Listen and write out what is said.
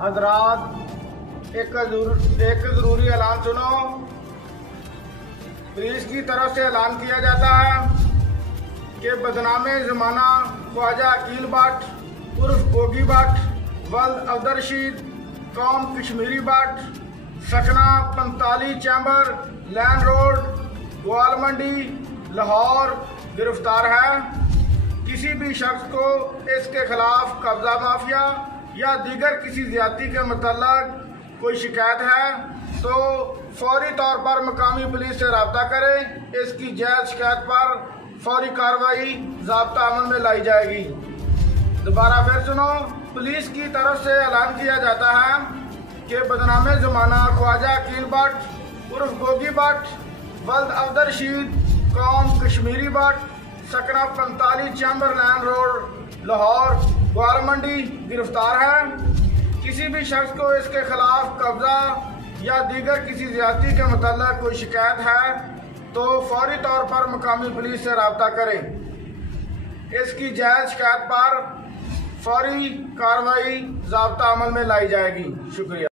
हजरात एक ज़रूरी ऐलान सुनो। पुलिस की तरफ से ऐलान किया जाता है कि बदनामे ज़माना ख्वाजा अकील भट्ट उर्फ गोगी भट्ट वल्द अब्दुल रशीद कौम कश्मीरी भट्ट सकना 45 चैम्बर लैन रोड ग्वाल मंडी लाहौर गिरफ्तार है। किसी भी शख्स को इसके खिलाफ कब्जा माफिया या दीगर किसी ज्यादती के मतलब कोई शिकायत है तो फौरी तौर पर मकामी पुलिस से रब्ता करें। इसकी जायज़ शिकायत पर फौरी कार्रवाई ज़ाब्ता अमल में लाई जाएगी। दोबारा फिर सुनो, पुलिस की तरफ से ऐलान किया जाता है कि बदनामे ज़माना ख्वाजा अकील भट्ट उर्फ गोगी भट्ट वल्द अब्दुल रशीद कौम कश्मीरी भट्ट सकना 45 चैम्बर लैन रोड लाहौर ग्वाल मंडी गिरफ्तार है। किसी भी शख्स को इसके खिलाफ कब्जा या दीगर किसी ज्यादती के मतलब कोई शिकायत है तो फौरी तौर पर मकामी पुलिस से रब्ता करें। इसकी जायज़ शिकायत पर फौरी कार्रवाई ज़ाब्ता अमल में लाई जाएगी। शुक्रिया।